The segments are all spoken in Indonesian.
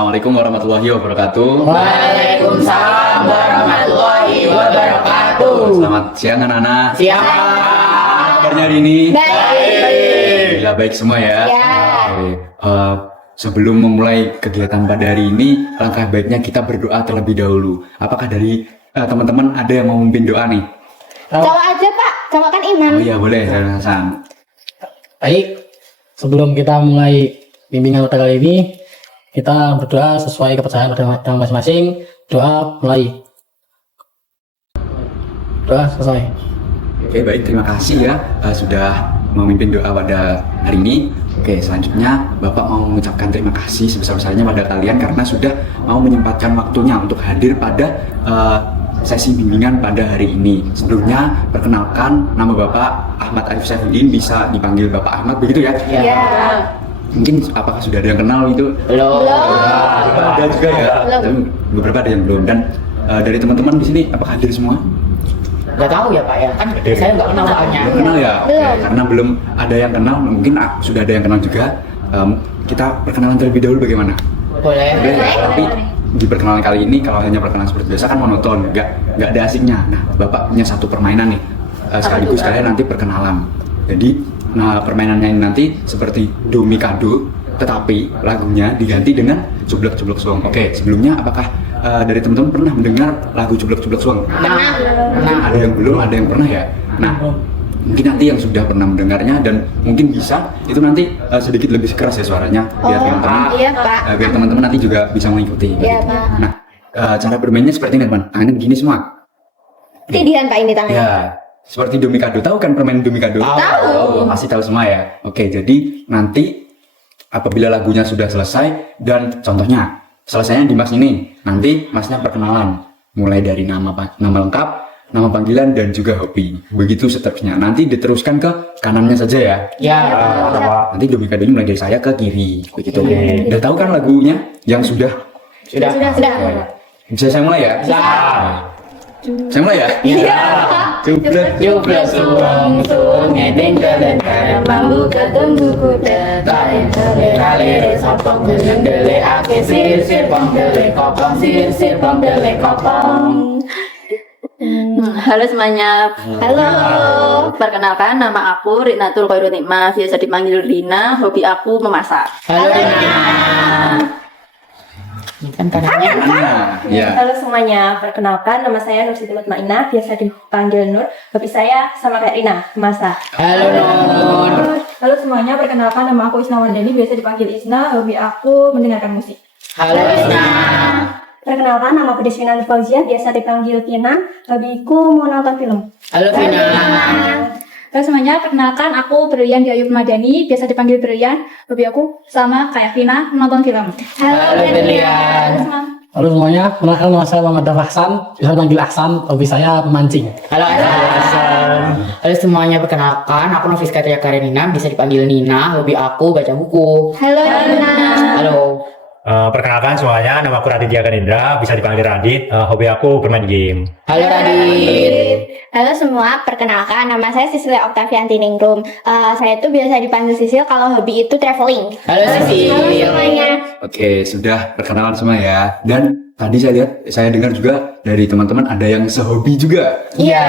Assalamualaikum warahmatullahi wabarakatuh. Waalaikumsalam warahmatullahi wabarakatuh. Selamat siang anak-anak. Siang. Kabarnya hari ini? Baik. Ya baik semua ya. Ya. Oke. Sebelum memulai kegiatan pada hari ini, langkah baiknya kita berdoa terlebih dahulu. Apakah dari teman-teman ada yang mau memimpin doa nih? Cowok aja Pak, cowok kan imam. Oh iya boleh, Hasan. Baik, sebelum kita mulai bimbingan pada kali ini, kita berdoa sesuai kepercayaan pada masing-masing. Doa mulai. Doa selesai. Oke baik, terima kasih ya sudah memimpin doa pada hari ini. Oke, selanjutnya Bapak mau mengucapkan terima kasih sebesar-besarnya pada kalian karena sudah mau menyempatkan waktunya untuk hadir pada sesi bimbingan pada hari ini. Sebelumnya, perkenalkan nama Bapak Ahmad Arif Saifuddin, bisa dipanggil Bapak Ahmad begitu ya? Iya. Mungkin apakah sudah ada yang kenal itu? Belum. Ada juga ya? Belum. Tapi beberapa ada yang belum. Dan dari teman-teman di sini apakah hadir semua? Gak tahu ya Pak ya, kan saya nggak kenal soalnya. Belum kenal ya? Oke, Belum. karena belum ada yang kenal, mungkin sudah ada yang kenal juga. Kita perkenalan terlebih dahulu bagaimana? Boleh. Boleh ya? Tapi di perkenalan kali ini kalau hanya perkenalan seperti biasa kan monoton, nggak ada asiknya. Nah, Bapak punya satu permainan nih, sekaligus kalian nanti perkenalan. Jadi, permainannya ini nanti seperti Domikado, tetapi lagunya diganti dengan Cublek-Cublek Suweng. Oke, sebelumnya apakah dari teman-teman pernah mendengar lagu Cublek-Cublek Suweng? Mungkin ada yang belum, ada yang pernah ya. Nah, mungkin nanti yang sudah pernah mendengarnya dan mungkin bisa itu nanti sedikit lebih keras ya suaranya biar teman-teman Iya Pak. biar teman-teman nanti juga bisa mengikuti. Iya, Pak. Nah, cara bermainnya seperti ini teman. Tangannya begini semua. Tidihan Pak ini tangannya. Ya, seperti Domikado. Tahu kan permainan Domikado? Tahu. Masih tahu semua ya. Oke, jadi nanti apabila lagunya sudah selesai dan contohnya selesainya di Mas ini, nanti Masnya perkenalan mulai dari nama lengkap, nama panggilan dan juga hobi. Begitu seterusnya. Nanti diteruskan ke kanannya saja ya. Ya. Nanti Domikadonya mulai dari saya ke kiri. Begitu. Udah tahu kan lagunya yang sudah? Sudah. Sudah. Bisa saya mulai ya? Bisa. Saya mulai ya? Iya. Cublek suweng suweng ngedeng kelenteng mambu ketemu kuda tarik kali sopong geleng dele ake sir pong dele kopong sir pong dele kopong. Halo semuanya. Halo. Perkenalkan, nama aku Rinatul Khairul Nikmah, biasa dipanggil Rina. Hobi aku memasak. Halo Rina. Ini kan kanannya. Ya. Halo semuanya, perkenalkan nama saya Nur Siti Mutmainah, biasa dipanggil Nur. Hobi saya sama kayak Rina, masak. Halo Nur. Halo semuanya, perkenalkan nama aku Isna Wardani, biasa dipanggil Isna. Hobi aku mendengarkan musik. Halo Isna. Perkenalkan nama aku Deswina Fauzia, biasa dipanggil Vina. Hobiku mau nonton film. Halo Vina. Halo semuanya, perkenalkan aku Brilian Yayu Madani, biasa dipanggil Brilian. Hobi aku sama kayak Vina, menonton film. Halo Brilian. Halo semuanya, perkenalkan nama saya Muhammad Hasan, bisa dipanggil Ahsan. Hobi saya memancing. Halo Hasan. Halo semuanya, perkenalkan aku Nofis Katria Karenina, bisa dipanggil Nina. Hobi aku baca buku. Halo Nina. Halo. Perkenalkan semuanya, nama aku Raditya Ganindra, bisa dipanggil Radit. Hobi aku bermain game. Halo Radit. Halo semua, perkenalkan nama saya Sisilia Oktavianti Ningrum. Saya itu biasa dipanggil Sisil kalau hobi itu traveling. Halo Sisil. Halo semuanya. Oke, sudah perkenalan semua ya. Dan tadi saya dengar juga dari teman-teman ada yang sehobi juga. Iya.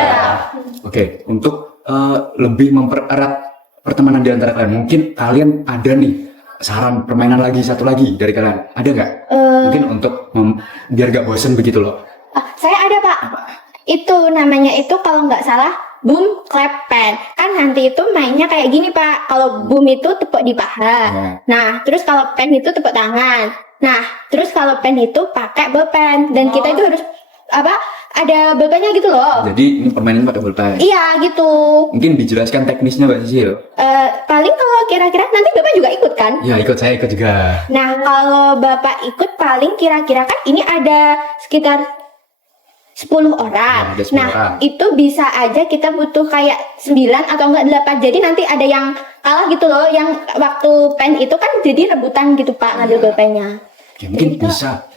Oke, untuk lebih mempererat pertemanan di antara kalian, mungkin kalian ada nih saran permainan lagi satu lagi dari kalian, ada nggak? Mungkin untuk biar gak bosen begitu loh. Saya ada Pak. Itu namanya itu kalau nggak salah boom clap pen. Kan nanti itu mainnya kayak gini Pak. Kalau boom itu tepuk di paha. Ya. Nah, terus kalau pen itu tepuk tangan. Nah, terus kalau pen itu pakai bolpen dan kita itu harus ada bolpennya gitu loh. Jadi ini permainan pakai bolpen. Iya gitu. Mungkin dijelaskan teknisnya Mbak Sisil. Paling kalau kira-kira nanti Bapak juga ikut kan? Ya saya ikut juga. Nah, kalau Bapak ikut paling kira-kira kan ini ada sekitar 10 orang. Ya, ada 10 Nah, orang. itu bisa aja kita butuh kayak 9 atau enggak 8. Jadi nanti ada yang kalah gitu loh, yang waktu pen itu kan jadi rebutan gitu Pak ngambil bolpennya. Ya, mungkin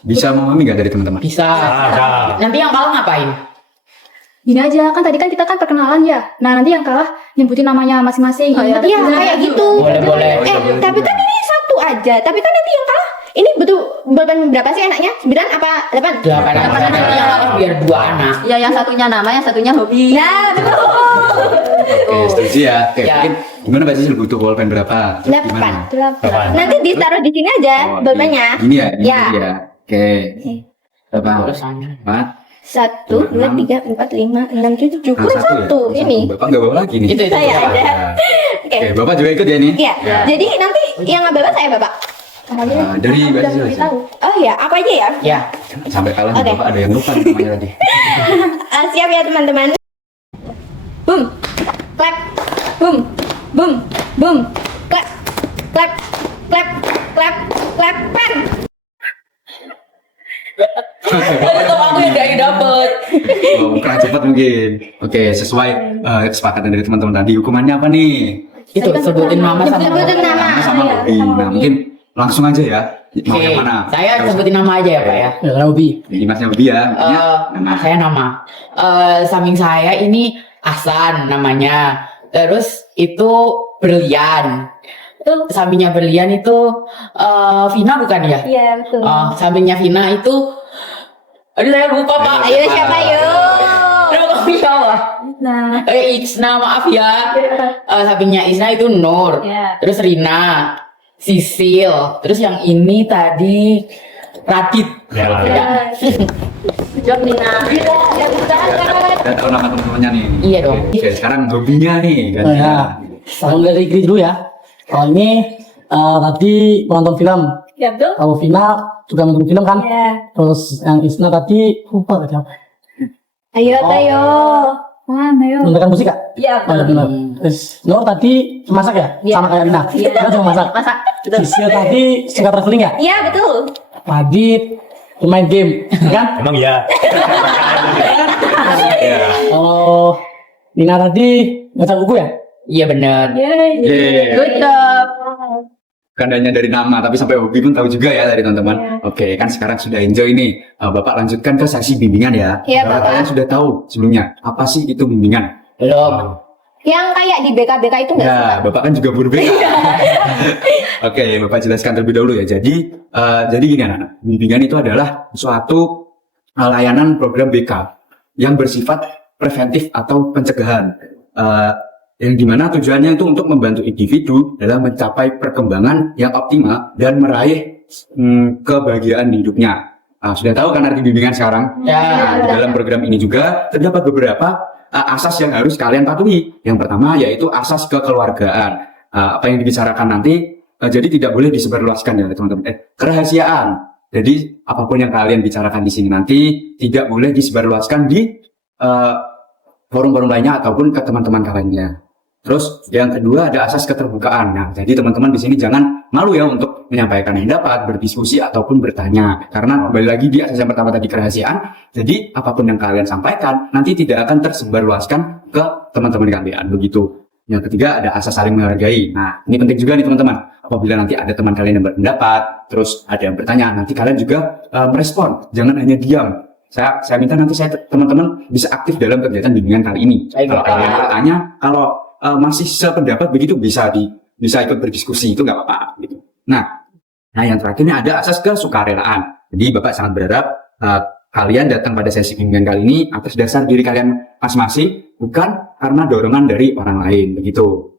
bisa memahami nggak dari teman-teman? Bisa. Nanti yang kalah ngapain? Gini aja, kan tadi kan kita kan perkenalan ya. Nah nanti yang kalah nyebutin namanya masing-masing. Iya kayak gitu. Boleh. Tapi kan ini satu aja. Tapi kan nanti yang kalah ini butuh pulpen berapa sih anaknya? 9 apa 8? 8 anak yang lain biar 2 anak. Ya, yang satunya nama, yang satunya hobi. Nah, betul. Oke, setuju ya. Oke, Ya. mungkin gimana Mbak Sisil butuh pulpen berapa? 8. Delapan. Nanti ditaruh di sini aja pulpennya. Gini ya, gini Ya. ya. Oke. Berapa? Urusannya. 4. 1, 2, 3, 4, 5, 6, 7, 7. Kurang satu. Ini. Bapak nggak bawa lagi nih. Itu Saya Ya. ada. Oke. Oke, Bapak juga ikut ya nih? Iya. Ya. Jadi nanti yang nggak bapak saya bapak. Dari Mbak Sisil aja. Oh ya, aku aja ya. Ya. Sampai kalah nih, Oke. Bapak ada yang lupa namanya tadi. Siap ya teman-teman. Boom, clap, boom, boom, boom, clap, clap, clap, clap, clap, pen. Tetap aku yang dari dapet. Oh, kurang cepat mungkin. Oke, sesuai kesepakatan dari teman-teman tadi. Hukumannya apa nih? Itu sebutin nama sama. Sebutin nama. Sama hobi. Nah, mungkin langsung aja ya. Mau Oke, yang mana? saya sebutin nama aja ya Pak ya. Ya, Hobi. Ini Masnya hobi ya. Makanya, nama. Saya nama. Samping saya ini Ahsan namanya. Terus itu Berlian. Sampingnya Berlian itu Vina bukan ya? Iya betul. Sampingnya Vina itu, aduh saya lupa Pak. Ayo siapa yuk? Aduh kamu siapa? Nah, Isna maaf ya. Sampingnya Isna itu Nur. ya. Terus Rina, Sisil. Terus yang ini tadi Radit. Ya. Jawab Nina. Udah tahu nama teman-temannya nih. Iya dong. Oke, sekarang hobinya nih. Oh ya, salam dari Igri dulu ya. Kalau ini tadi menonton film. Ya betul. Kalau Vina juga nonton film kan. Ya. Terus yang Isna tadi lupa tadi apa? Ayo Tayo. Mana yuk? Mendengarkan musik gak? Iya. Oh, ya benar. Terus Nur tadi masak ya? Iya. Sama kayak Vina. Iya. Kita cuma masak. Masak. Betul. Sisil tadi suka traveling ya? Iya betul. Radit main game, kan? Emang iya. Kalau Nina tadi baca buku ya? Iya bener. Yeay. Good job. Bukan hanya dari nama, tapi sampai hobi pun tahu juga ya dari teman-teman. Oke, kan sekarang sudah enjoy nih. Bapak lanjutkan ke sesi bimbingan ya. Iya, Bapak. Kalian sudah tahu sebelumnya apa sih itu bimbingan? Belum. Yang kayak di BK-BK itu nggak sih? Ya, Bapak kan juga guru BK. Oke, Bapak jelaskan terlebih dahulu ya. Jadi gini anak-anak, bimbingan itu adalah suatu layanan program BK yang bersifat preventif atau pencegahan. Yang dimana tujuannya itu untuk membantu individu dalam mencapai perkembangan yang optimal dan meraih kebahagiaan di hidupnya. Sudah tahu kan arti bimbingan sekarang? Ya. Nah, dalam program ini juga terdapat beberapa asas yang harus kalian patuhi. Yang pertama yaitu asas kekeluargaan. Apa yang dibicarakan nanti jadi tidak boleh disebarluaskan ya teman-teman. Kerahasiaan. Jadi apapun yang kalian bicarakan di sini nanti tidak boleh disebarluaskan di forum-forum lainnya ataupun ke teman-teman kaliannya. Terus yang kedua ada asas keterbukaan. Nah, jadi teman-teman di sini jangan malu ya untuk menyampaikan pendapat, berdiskusi ataupun bertanya. Karena kembali lagi di asas yang pertama tadi kerahasiaan. Jadi apapun yang kalian sampaikan nanti tidak akan tersebarluaskan ke teman-teman kalian. Begitu. Yang ketiga ada asas saling menghargai. Nah, ini penting juga nih teman-teman. Apabila nanti ada teman kalian yang berpendapat, terus ada yang bertanya, nanti kalian juga merespon. Jangan hanya diam. Saya minta nanti teman-teman bisa aktif dalam kegiatan bimbingan kali ini. Baik, Kalau Bapak. kalian bertanya, kalau masih sependapat begitu bisa ikut berdiskusi, itu nggak apa-apa gitu. Nah yang terakhir ini ada asas kesukarelaan. Jadi Bapak sangat berharap kalian datang pada sesi bimbingan kali ini atas dasar diri kalian masing-masing, bukan karena dorongan dari orang lain begitu.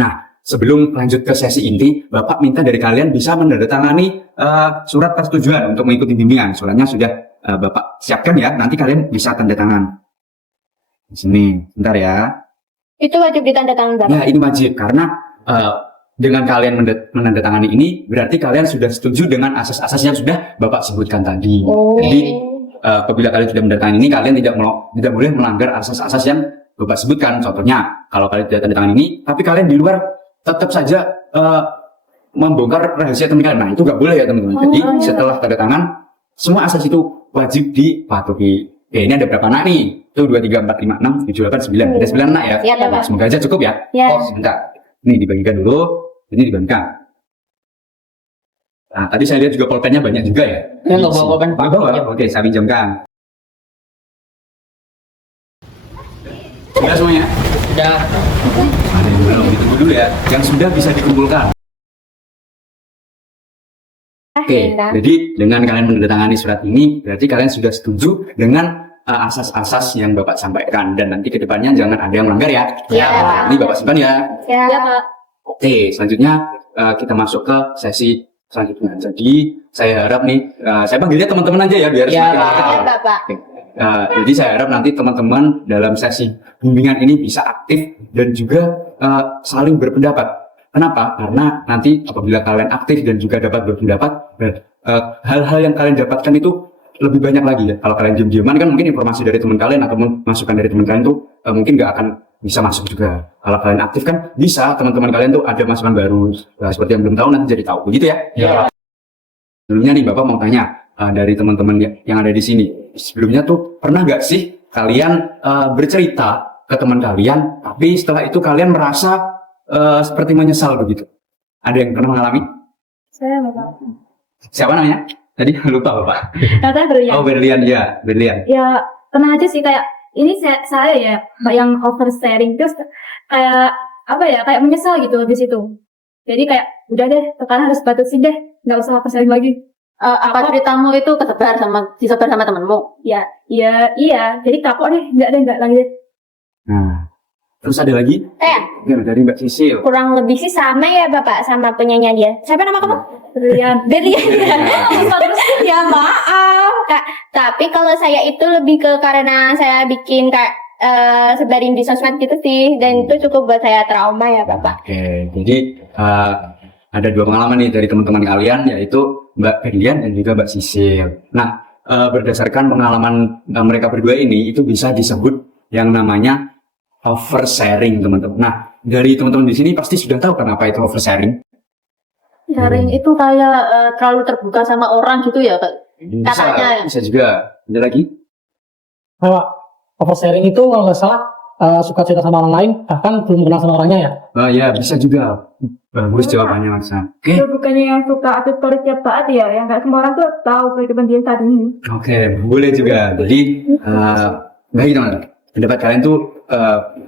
Nah, sebelum lanjut ke sesi inti, Bapak minta dari kalian bisa menandatangani surat persetujuan untuk mengikuti bimbingan. Suratnya sudah Bapak siapkan ya, nanti kalian bisa tanda tangan. Di sini, bentar ya. Itu wajib ditandatangan Bapak. Ya, ini wajib karena dengan kalian menandatangani ini berarti kalian sudah setuju dengan asas-asas yang sudah Bapak sebutkan tadi. Oh. Jadi apabila kalian sudah menandatangani ini, kalian tidak boleh melanggar asas-asas yang Bapak sebutkan. Contohnya, kalau kalian tidak tanda tangan ini, tapi kalian di luar tetap saja membongkar rahasia teman kalian. Nah, itu nggak boleh ya teman-teman. Jadi setelah tanda tangan, semua asas itu wajib dipatuhi. Ini ada berapa anak nih? Itu 2, 3, 4, 5, 6, 7, 8, 9. Ada 9 anak ya? Iya, Bapak. Semoga aja cukup ya. Ya. Oh, sebentar. Ini dibagikan dulu. Ini dibagikan. Nah, tadi saya lihat juga pulpennya banyak juga ya. Saya nggak bawa pulpen, Pak. Nggak bawa? Oke, saya pinjamkan. Sudah semuanya? Udah. Ada yang belum, ditunggu dulu ya. Yang sudah bisa dikumpulkan. Oke, Rina. jadi dengan kalian menandatangani surat ini, berarti kalian sudah setuju dengan asas-asas yang Bapak sampaikan. Dan nanti ke depannya jangan ada yang melanggar ya. Iya. Ini Bapak simpan ya. Ya. Ya, Pak. Oke, selanjutnya kita masuk ke sesi selanjutnya. Jadi saya harap nih, saya panggilnya teman-teman aja ya biar Ya, semakin Pak. dekat. Ya, Bapak. Oke. Jadi saya harap nanti teman-teman dalam sesi bimbingan ini bisa aktif dan juga saling berpendapat. Kenapa? Karena nanti apabila kalian aktif dan juga dapat berpendapat, hal-hal yang kalian dapatkan itu lebih banyak lagi ya. Kalau kalian diam-diaman kan mungkin informasi dari teman kalian atau masukan dari teman kalian tuh mungkin nggak akan bisa masuk juga. Kalau kalian aktif kan bisa teman-teman kalian tuh ada masukan baru. Seperti yang belum tahu nanti jadi tahu. Begitu ya? Ya. Sebelumnya nih Bapak mau tanya dari teman-teman yang ada di sini. Sebelumnya tuh pernah nggak sih kalian bercerita ke teman kalian, tapi setelah itu kalian merasa seperti menyesal begitu? Ada yang pernah mengalami? Saya Bapak. Siapa namanya? Tadi lupa Bapak. Katanya Berlian. Oh Berlian, ya Berlian. Ya pernah aja sih kayak ini saya ya yang oversharing terus kayak apa ya kayak menyesal gitu habis itu. Jadi kayak udah deh sekarang harus batasin deh nggak usah oversharing lagi. Apa ceritamu itu disebar sama temanmu? Ya iya jadi kapok deh nggak lagi deh. Nah, terus ada lagi? Ya, dari Mbak Sisil. Kurang lebih sih sama ya Bapak sama penyanyi dia. Siapa nama kamu? Berlian. Berlian. Ya maaf Kak. Tapi kalau saya itu lebih ke karena saya bikin kayak sebarin di sosmed gitu sih, dan itu cukup buat saya trauma ya Bapak. Oke, jadi ada dua pengalaman nih dari teman-teman kalian, yaitu Mbak Berlian dan juga Mbak Sisil. Nah, berdasarkan pengalaman mereka berdua ini, itu bisa disebut yang namanya oversharing, teman-teman. Nah, dari teman-teman di sini pasti sudah tahu kenapa itu oversharing. Sharing itu kayak terlalu terbuka sama orang gitu ya, Kak? Katanya. Bisa juga. Ada lagi? Kalau oversharing itu kalau nggak salah suka cerita sama orang lain, bahkan belum kenal sama orangnya ya. Ya, bisa juga. Bagus jawabannya, Mas. Oke. Itu bukannya yang suka update story tiap saat ya, yang nggak semua orang tuh tahu kehidupan dia saat ini. Oke, boleh juga. Jadi, baik teman-teman. Pendapat kalian tuh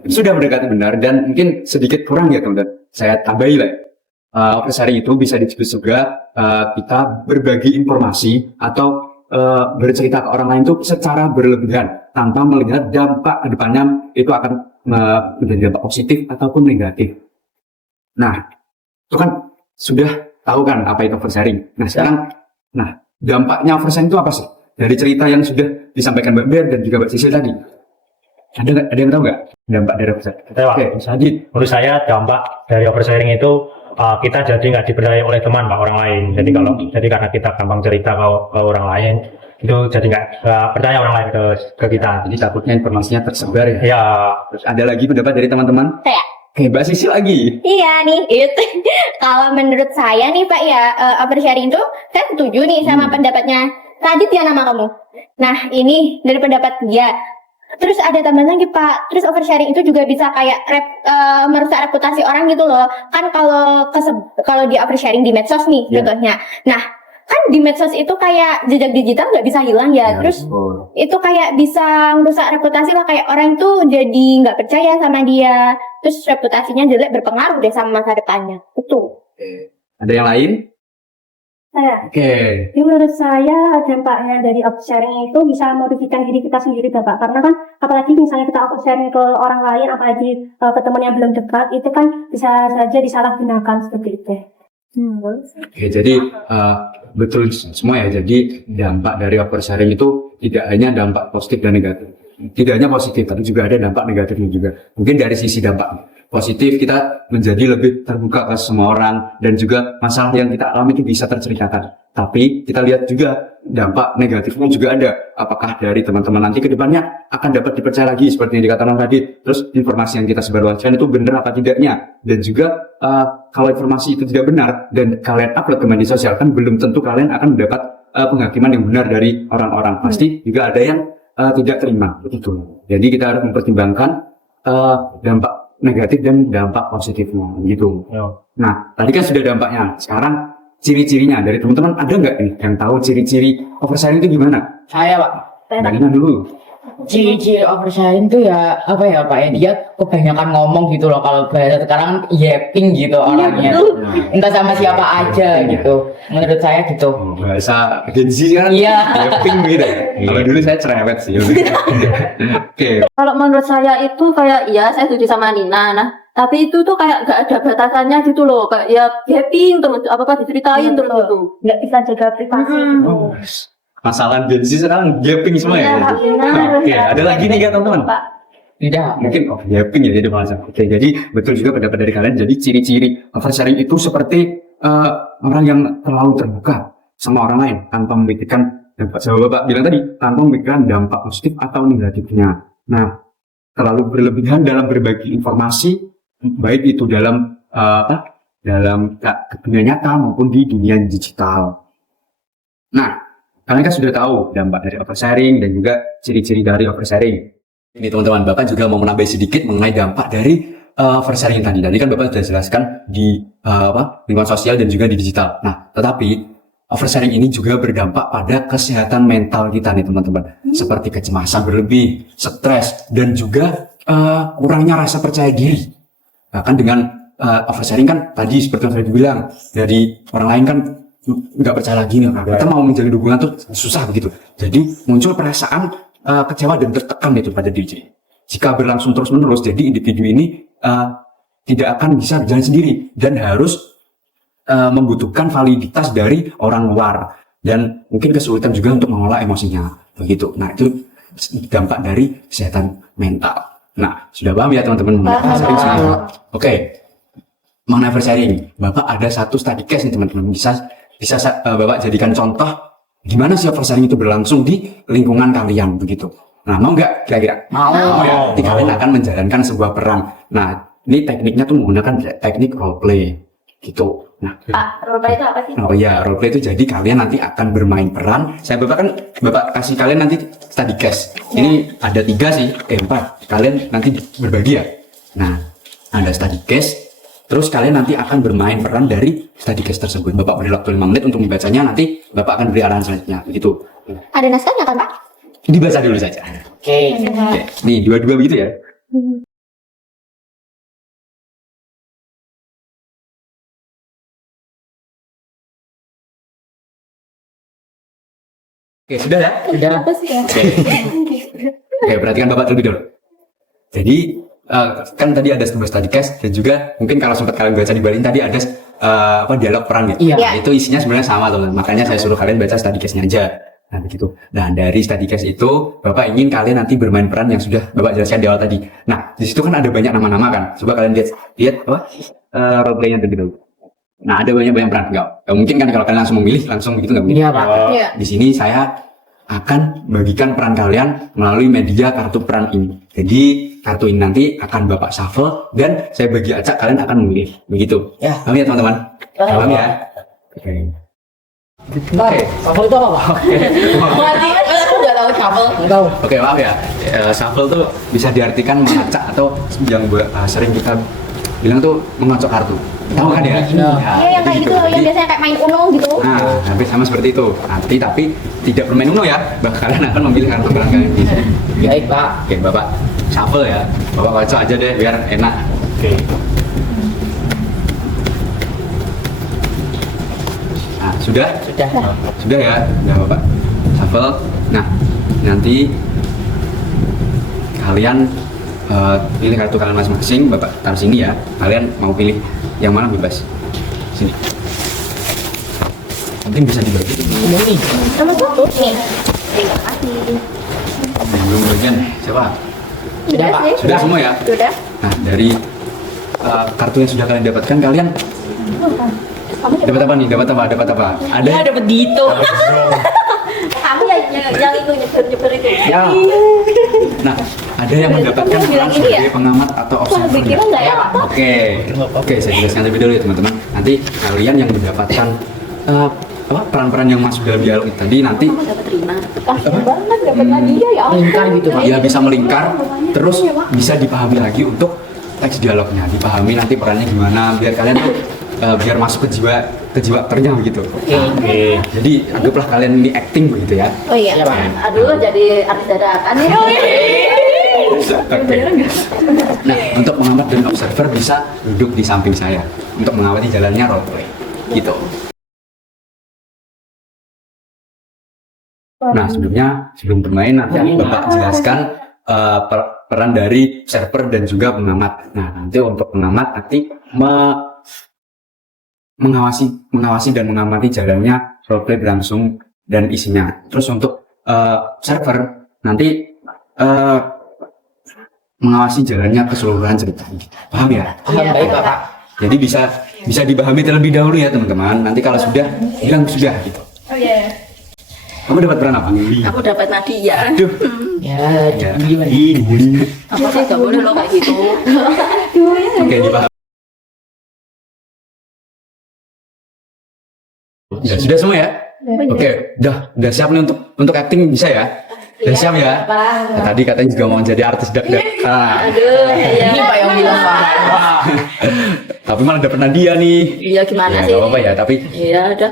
sudah mendekati benar dan mungkin sedikit kurang ya teman-teman. Saya tambahi lah. Oversharing itu bisa disebut juga kita berbagi informasi atau bercerita ke orang lain itu secara berlebihan tanpa melihat dampak ke depannya itu akan menjadi dampak positif ataupun negatif. Nah, itu kan sudah tahu kan apa itu oversharing. Nah, sekarang dampaknya oversharing itu apa sih? Dari cerita yang sudah disampaikan Mbak Ber dan juga Mbak Sisil tadi. Ada yang tahu nggak dampak dari oversharing? Oke, Sadid. Menurut saya dampak dari oversharing itu kita jadi nggak dipercaya oleh teman Pak, orang lain. Jadi karena kita gampang cerita ke orang lain, itu jadi nggak percaya orang lain ke kita. Jadi takutnya informasinya tersebar ya. Ya, Terus ada lagi pendapat dari teman-teman? Saya. Oke, Mbak Sisil lagi. Iya nih, itu kalau menurut saya nih Pak ya, oversharing itu saya setuju nih sama pendapatnya Radit ya nama kamu. Nah ini dari pendapat dia. Terus ada tambahan lagi Pak, terus oversharing itu juga bisa kayak merusak reputasi orang gitu loh. Kan kalau di oversharing di medsos nih contohnya. Nah kan di medsos itu kayak jejak digital nggak bisa hilang ya. Terus itu kayak bisa merusak reputasi lah, kayak orang tuh jadi nggak percaya sama dia. Terus reputasinya jelek, berpengaruh deh sama masa depannya. Itu. Ada yang lain? Saya. Oke. Jadi menurut saya dampaknya dari oversharing itu bisa merugikan diri kita sendiri Bapak. Karena kan apalagi misalnya kita oversharing ke orang lain, apalagi ke teman yang belum dekat, itu kan bisa saja disalahgunakan seperti itu. Oke, jadi betul semua ya. Jadi dampak dari oversharing itu tidak hanya dampak positif dan negatif. Tidak hanya positif, tapi juga ada dampak negatifnya juga. Mungkin dari sisi dampak positif kita menjadi lebih terbuka ke semua orang dan juga masalah yang kita alami itu bisa terceritakan. Tapi kita lihat juga dampak negatifnya juga ada. Apakah dari teman-teman nanti ke depannya akan dapat dipercaya lagi seperti yang dikatakan tadi. Terus informasi yang kita sebarluaskan itu benar apa tidaknya. Dan juga kalau informasi itu tidak benar dan kalian upload ke media sosial, kan belum tentu kalian akan mendapat penghakiman yang benar dari orang-orang. Pasti juga ada yang tidak terima begitu. Jadi kita harus mempertimbangkan dampak negatif dan dampak positifnya gitu. Nah, tadi kan sudah dampaknya. Sekarang ciri-cirinya dari teman-teman ada nggak nih yang tahu ciri-ciri oversharing itu gimana? Saya Pak. Mbak Nina dulu. Ciri-ciri oversharing tuh ya apa ya Pak ya, dia kebanyakan ngomong gitu loh. Kalau bahasa sekarang kan yapping gitu orangnya, entah sama siapa aja gitu. Menurut saya gitu. Bahasa Gen Z kan Iya. yapping gitu. Kalau dulu saya cerewet sih. Oke. Kalau menurut saya itu kayak ya saya setuju sama Nina. Nah, tapi itu tuh kayak gak ada batasannya gitu loh. Kayak ya happy terus apa diceritain terus gitu. Nggak bisa jaga privasi. Masalah Gen Z sekarang yapping semua ya. Oke, ada lagi nih kan teman-teman. Tidak. Mungkin yapping ya jadi bahasa. Oke, jadi betul juga pendapat dari kalian. Jadi ciri-ciri oversharing itu seperti orang yang terlalu terbuka sama orang lain tanpa memikirkan dampak. Sama Bapak bilang tadi, tanpa memikirkan dampak positif atau negatifnya. Nah, terlalu berlebihan dalam berbagi informasi, baik itu dalam dalam dunia nyata maupun di dunia digital. Nah, kalian kan sudah tahu dampak dari oversharing dan juga ciri-ciri dari oversharing. Ini teman-teman, Bapak juga mau menambah sedikit mengenai dampak dari oversharing tadi. Tadi kan Bapak sudah jelaskan di lingkungan sosial dan juga di digital. Nah, tetapi oversharing ini juga berdampak pada kesehatan mental kita nih teman-teman. Seperti kecemasan berlebih, stres, dan juga kurangnya rasa percaya diri. Bahkan dengan oversharing kan tadi seperti yang saya bilang, dari orang lain kan nggak percaya lagi nih, kita mau menjalin hubungan tuh susah begitu. Jadi muncul perasaan kecewa dan tertekan itu pada diri. Jika berlangsung terus menerus, jadi individu ini tidak akan bisa berjalan sendiri dan harus membutuhkan validitas dari orang luar dan mungkin kesulitan juga untuk mengelola emosinya begitu. Nah, itu dampak dari kesehatan mental. Nah, sudah paham ya teman-teman mengenai oversharing semua? Oke. Mengenai oversharing, Bapak ada satu study case nih teman-teman. Bisa Bapak jadikan contoh gimana sih oversharing itu berlangsung di lingkungan kalian begitu. Nah, mau nggak kira-kira? Mau ya. Nanti kalian akan menjalankan sebuah peran. Nah, ini tekniknya tuh menggunakan teknik role play gitu. Nah, Pak, roleplay itu apa sih? oh ya, role play itu jadi kalian nanti akan bermain peran. Bapak kasih kalian nanti study case. Ini ada 3 sih, 4. Kalian nanti berbagi ya. Nah, ada study case. Terus kalian nanti akan bermain peran dari study case tersebut. Bapak beri waktu 5 menit untuk membacanya, nanti Bapak akan beri arahan selanjutnya, begitu. Ada naskahnya kan Pak? Dibaca dulu saja. Oke. Oke. Nih, 2-2 begitu ya. Oke, sudah ya? Udah. Apa sih ya? Oke, perhatikan Bapak terlebih dulu. Jadi, kan tadi ada sebuah study case dan juga mungkin kalau sempat kalian baca di Balin tadi ada dialog peran gitu. Iya. Nah, itu isinya sebenarnya sama teman. Makanya saya suruh kalian baca study case-nya aja. Nah, begitu. Nah, dari study case itu Bapak ingin kalian nanti bermain peran yang sudah Bapak jelaskan di awal tadi. Nah, di situ kan ada banyak nama-nama kan. Coba kalian lihat apa? Role play-nya terlebih dahulu. Nah, ada banyak peran enggak? Mungkin kan kalau kalian langsung memilih langsung gitu nggak mungkin. Iya Pak. Iya. Di sini saya akan bagikan peran kalian melalui media kartu peran ini. Jadi kartu ini nanti akan Bapak shuffle dan saya bagi acak, kalian akan memilih. Begitu. Ya. Paham ya teman-teman? Paham ya? Oke. Bentar, shuffle itu apa Pak? Berarti aku nggak tahu shuffle. Nggak tahu. Oke, maaf ya. Shuffle tuh bisa diartikan mengacak atau yang sering kita bilang tuh mengacak kartu. Tahu kan ya? Iya, yang kayak gitu loh, yang biasanya kayak main Uno gitu. Nah, hampir sama seperti itu. Nanti tapi tidak bermain Uno ya. Kalian akan memilih kartu peran kalian. Baik Pak. Oke, Bapak shuffle ya. Bapak baca aja deh biar enak. Oke. Nah, sudah? Sudah. Sudah ya? Sudah Bapak shuffle. Nah, nanti kalian pilih kartu kalian masing-masing. Bapak taruh sini ya. Kalian mau pilih yang mana bebas. Sini. Mungkin bisa dibagi. Ini. Sama tuh. Nih. Terima kasih. Belum bagian. Siapa? Sudah, Pak. sih. Sudah semua ya? Sudah. Nah, dari kartu yang sudah kalian dapatkan, kalian dapat apa nih? Dapat apa? Dapat apa? Ada? Ya dapat gitu. Kamu yang itu nyeber itu. Ya. Nah, ada yang mendapatkan Kamu bilang peran ini ya? sebagai pengamat atau Wah, observer. dikira nggak ya? Oke, saya jelaskan lebih dulu ya teman-teman. Nanti kalian yang mendapatkan peran-peran yang masuk dalam dialog itu tadi nanti Dapat Rina. Kasian banget dapat lagi ya. Melingkar gitu Pak. ya bisa melingkar, terus bisa dipahami lagi untuk teks dialognya, dipahami nanti perannya gimana, biar kalian tuh biar masuk ke jiwa aktornya begitu. Oke. Jadi anggaplah kalian ini acting begitu ya. Oh iya. Aduh, jadi artis dadakan nih. Oke. Nah, untuk pengamat dan observer bisa duduk di samping saya untuk mengawasi jalannya role play. Gitu. Nah, sebelum bermain nanti Bapak jelaskan peran dari observer dan juga pengamat. Nah, nanti untuk pengamat nanti mengawasi dan mengamati jalannya role play berlangsung dan isinya. Terus untuk observer nanti mengawasi jalannya keseluruhan cerita. Paham ya? Paham baik Bapak. Jadi bisa dipahami terlebih dahulu ya teman-teman. Nanti kalau sudah bilang sudah gitu. Oh iya. Kamu dapat peran apa? Aku dapat Nadia. Aduh. Ya, gimana? Apa sih gak boleh lo kayak gitu? Oke, dipahami. Ya, sudah semua ya? Oke, udah siap nih untuk acting bisa ya? Udah siap ya? Nah, tadi katanya juga mau jadi artis dak-dak. Aduh, Ini Pak yang bilang Pak. Tapi malah dapet Nadia nih. Iya gimana Ya, sih? gak apa-apa ya, tapi Iya, udah.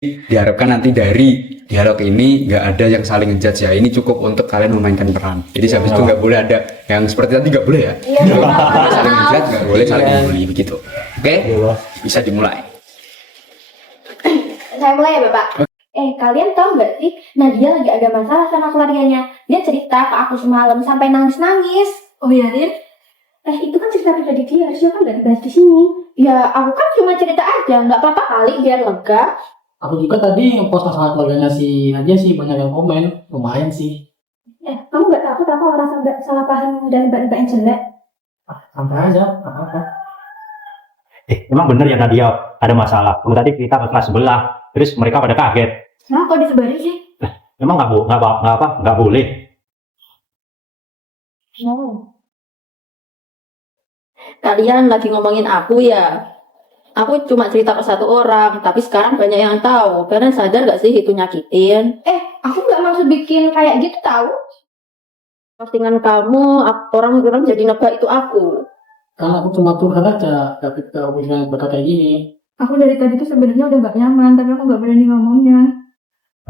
diharapkan nanti dari dialog ini nggak ada yang saling ngejudge ya. Ini cukup untuk kalian memainkan peran. Jadi habis itu nggak boleh ada yang seperti tadi, nggak boleh ya. Saling ngejudge nggak boleh, saling membuli begitu. Oke, bisa dimulai. Saya mulai ya Bapak. Kalian tahu nggak sih, Nadia lagi ada masalah sama keluarganya. Dia cerita ke aku semalam sampai nangis-nangis. Oh iya, Rin. Itu kan cerita pribadi dia, harusnya kan nggak dibahas di sini. Ya, aku kan cuma cerita aja, nggak apa-apa kali biar lega. Aku juga tadi ngepost masalah keluarganya si Nadia sih, banyak yang komen, lumayan sih. Kamu nggak takut apa orang salah paham dan mbak-mbak yang jelek? Santai aja, apa-apa. Emang bener ya Nadia ada masalah. Kamu tadi kita ke kelas sebelah, terus mereka pada kaget. Nah, kok disebarin sih? Emang nggak boleh. Kalian lagi ngomongin aku ya? Aku cuma cerita ke satu orang, tapi sekarang banyak yang tahu. Kalian sadar gak sih itu nyakitin? Aku nggak maksud bikin kayak gitu tahu. Postingan kamu, orang-orang jadi nebak itu aku. Kan aku cuma curhat aja, tapi kalau punya bakal kayak gini. Aku dari tadi tuh sebenarnya udah gak nyaman, tapi aku gak berani ngomongnya.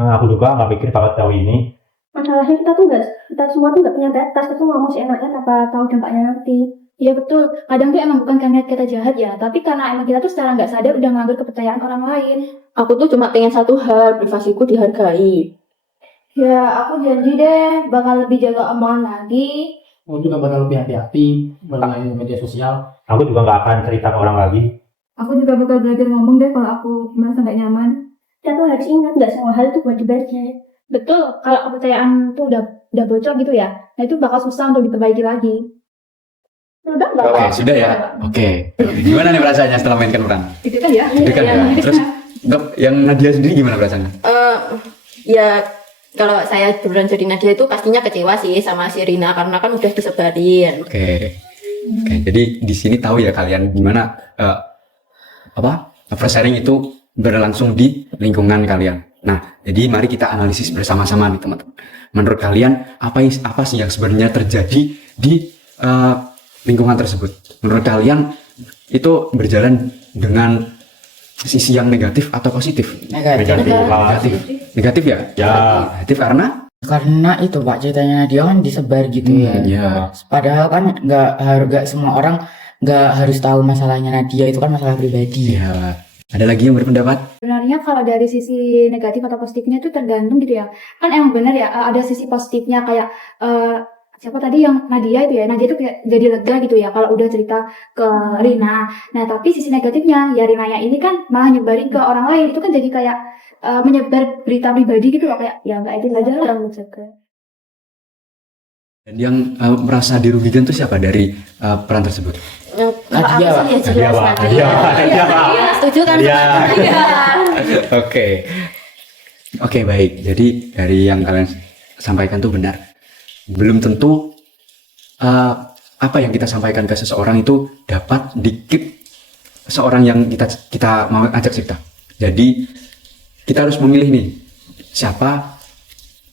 Aku juga nggak pikir bakal tahu ini. Masalahnya kita semua tuh nggak punya batas, kita ngomong seenaknya tanpa tahu dampaknya nanti. Iya betul, kadang tuh emang bukan karena kita jahat ya, tapi karena emang kita tuh secara nggak sadar udah mengambil kepercayaan orang lain. Aku tuh cuma pengen satu hal, privasiku dihargai. Ya, aku janji deh bakal lebih jaga omongan lagi. Aku juga bakal lebih hati-hati bermain media sosial. Aku juga nggak akan cerita ke orang lagi. Aku juga bakal belajar ngomong deh kalau aku merasa nggak nyaman. Kita tuh harus ingat nggak semua hal itu buat dibagi. Betul, kalau kepercayaan tuh udah bocor gitu ya, nah itu bakal susah untuk diperbaiki lagi. Udah Oke, Bapak. sudah ya. Oke. Gimana nih perasaannya setelah mainkan peran? Itu kan ya. Dekat ya. Terus untuk yang Nadia sendiri gimana perasaannya? Ya kalau saya beneran jadi Nadia itu pastinya kecewa sih sama si Rina karena kan udah disebarin. Oke. Jadi di sini tahu ya kalian gimana sharing itu berlangsung di lingkungan kalian. Nah, jadi mari kita analisis bersama-sama nih teman-teman. Menurut kalian apa sih yang sebenarnya terjadi di lingkungan tersebut? Menurut kalian itu berjalan dengan sisi yang negatif atau positif? Negatif ya? Ya. Negatif Karena itu Pak, ceritanya dia kan disebar gitu ya. ya. Padahal kan nggak semua orang nggak harus tahu masalahnya Nadia, itu kan masalah pribadi. Ya. Ada lagi yang berpendapat? Sebenarnya kalau dari sisi negatif atau positifnya itu tergantung gitu ya. Kan emang bener ya, ada sisi positifnya kayak siapa tadi yang Nadia itu ya. Nadia itu jadi lega gitu ya kalau udah cerita ke Rina. Nah, tapi sisi negatifnya ya Rinanya ini kan malah nyebarin ke orang lain. Itu kan jadi kayak menyebar berita pribadi gitu loh, kayak ya nggak etis aja orang menjaga. Dan yang merasa dirugikan itu siapa dari peran tersebut? Kalau aku Nadia, sih ya jelas Nadia. Iya, setuju kan? Iya. Oke, baik. Jadi dari yang kalian sampaikan tuh benar. Belum tentu apa yang kita sampaikan ke seseorang itu dapat dikip seorang yang kita mau ajak cerita. Jadi kita harus memilih nih siapa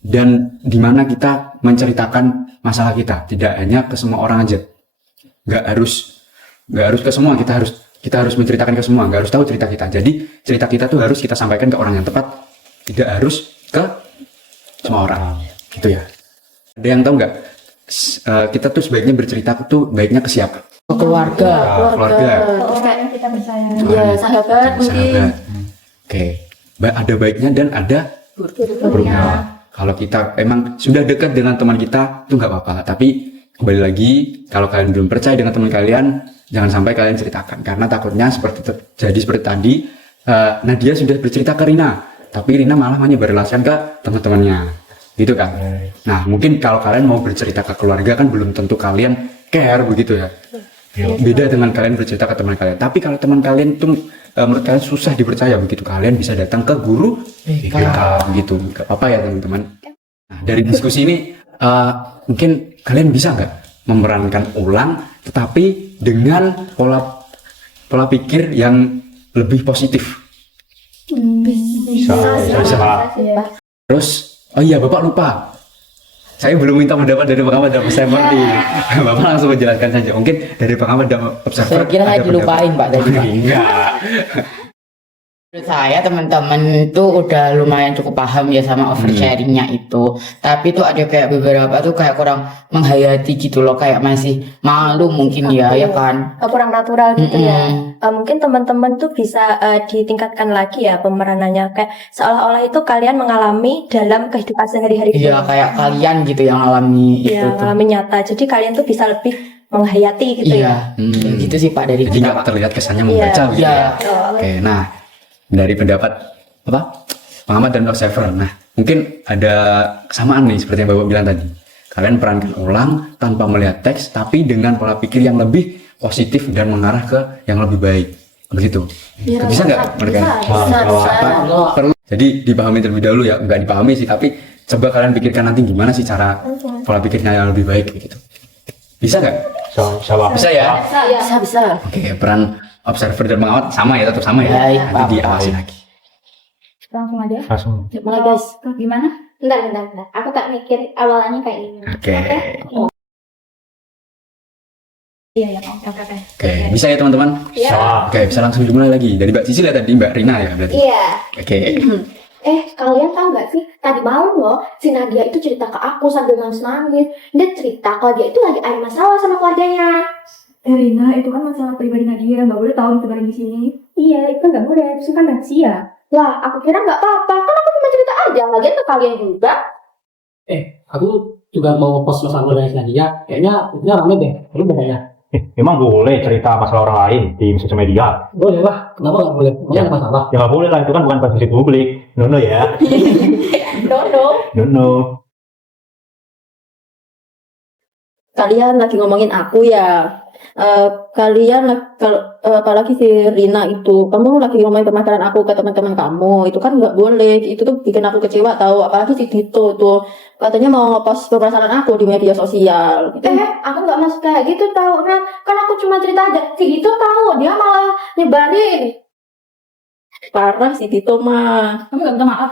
dan di mana kita menceritakan masalah kita. Tidak hanya ke semua orang aja. Nggak harus ke semua. Kita harus kita harus menceritakan ke semua, nggak harus tahu cerita kita. Jadi cerita kita tuh harus kita sampaikan ke orang yang tepat, tidak harus ke semua orang, gitu ya. Ada yang tahu nggak? Kita tuh sebaiknya bercerita tuh baiknya ke siapa? Ke keluarga. Keluarga. Orang yang kita percaya. Ya, sahabat mungkin. Sahabat. Oke. Ada baiknya dan ada buruknya. Kalau kita emang sudah dekat dengan teman kita itu nggak apa-apa. Tapi kembali lagi, kalau kalian belum percaya dengan teman kalian, jangan sampai kalian ceritakan. Karena takutnya seperti tadi, Nadia sudah bercerita ke Rina, tapi Rina malah menyebarluaskan ke teman-temannya, gitu kan? Nah, mungkin kalau kalian mau bercerita ke keluarga kan belum tentu kalian care begitu ya. Beda dengan kalian bercerita ke teman kalian. Tapi kalau teman kalian tuh menurut kalian susah dipercaya begitu, kalian bisa datang ke guru BK gitu. Gak apa-apa ya teman-teman. Nah, dari diskusi ini mungkin kalian bisa nggak memerankan ulang, tetapi dengan pola pikir yang lebih positif. Bisa. Terus, oh iya Bapak lupa. Saya belum minta pendapat dari pengamat dan observer nih. Bapak langsung menjelaskan saja. Mungkin dari pengamat dan observer. Saya kira ada dilupain Pak tadi Pak. Enggak. Menurut saya teman-teman tuh udah lumayan cukup paham ya sama oversharingnya itu. Tapi tuh ada kayak beberapa tuh kayak kurang menghayati gitu loh, kayak masih malu mungkin ya kan. Kurang natural gitu ya. Mm-mm. Mungkin teman-teman tuh bisa ditingkatkan lagi ya pemeranannya, kayak seolah-olah itu kalian mengalami dalam kehidupan sehari-hari. Iya kayak kalian gitu yang alami itu Iya, tuh. mengalami nyata. Jadi kalian tuh bisa lebih menghayati gitu ya. Iya. Gitu sih Pak dari Jadi kita. nggak terlihat kesannya membaca gitu Iya. ya. Oke, nah dari pendapat pengamat dan observer. Nah, mungkin ada kesamaan nih seperti yang Bapak bilang tadi. Kalian perankan ulang tanpa melihat teks, tapi dengan pola pikir yang lebih positif dan mengarah ke yang lebih baik. Begitu. Bisa nggak mereka? Perlu. Jadi dipahami terlebih dahulu ya, nggak dipahami sih, tapi coba kalian pikirkan nanti gimana sih cara pola pikirnya yang lebih baik gitu. Bisa nggak? Bisa ya? Bisa. Oke, peran observer dan pengamat sama ya, tetap sama ya. Baik, Nanti Pak. diawasi lagi. Langsung aja. Langsung. Mulai guys. Gimana? Bentar. Aku tak mikir awalnya kayak gini. Oke. Iya, oke. Oke, bisa ya teman-teman? Iya. Oke, bisa langsung dimulai lagi. Dari Mbak Sisil ya tadi, Mbak Rina ya berarti. Iya. Oke. Kalian tahu nggak sih? Tadi malam loh, si Nadia itu cerita ke aku sambil nangis-nangis. Dia cerita kalau dia itu lagi ada masalah sama keluarganya. Rina, itu kan masalah pribadi Nadia, nggak boleh tahu disebarin di sini. Iya, itu nggak boleh. Itu kan rahasia. Lah, aku kira nggak apa-apa. Kan aku cuma cerita aja. Lagian ke kalian juga. Aku juga mau post masalah keluarganya Nadia. Kayaknya rame deh. Lu bedanya? Emang boleh cerita masalah orang lain di sosial media? Boleh lah. Kenapa nggak boleh? Emangnya ada masalah? Ya nggak boleh lah, itu kan bukan posisi publik. No ya. No. Kalian lagi ngomongin aku ya. Apalagi si Rina itu, kamu lagi ngomongin permasalahan aku ke teman-teman kamu, itu kan nggak boleh. Itu tuh bikin aku kecewa tahu. Apalagi si Dito tuh katanya mau ngepost permasalahan aku di media sosial. Aku nggak masuk kayak gitu tahu. Nah, kan aku cuma cerita aja. Si itu tahu, dia malah nyebarin. Parah si Dito mah. Kamu nggak minta maaf.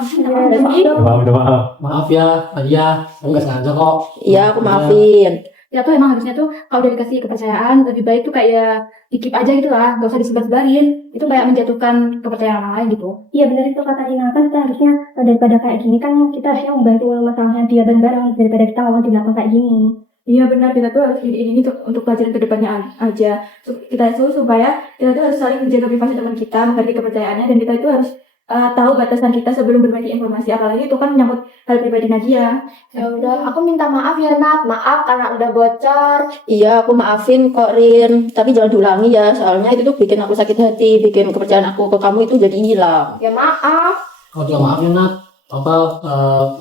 Maaf. Maaf ya, Nadia. Aku nggak sengaja kok. Iya, aku maafin. Ya tuh emang harusnya tuh kalau udah dikasih kepercayaan lebih baik tuh kayak di-keep aja gitu lah, nggak usah disebar-sebarin. Itu kayak menjatuhkan kepercayaan orang lain gitu. Iya benar itu kata Rina, kan kita harusnya daripada kayak gini kan kita harusnya membantu masalahnya dia bareng-bareng daripada kita ngomong di belakang kayak gini. Iya benar, kita tuh harus ini untuk pelajaran kedepannya aja. Kita itu supaya kita tuh harus saling menjaga privasi teman kita, menghargai kepercayaannya, dan kita itu harus tahu batasan kita sebelum berbagi informasi. Apalagi itu kan menyangkut hal pribadi Nadia. Ya udah, aku minta maaf ya Nat. Maaf karena udah bocor. Iya, aku maafin kok Rin. Tapi jangan diulangi ya, soalnya itu tuh bikin aku sakit hati, bikin kepercayaan aku ke kamu itu jadi hilang. Ya maaf. Aku juga maaf ya Nat. Apa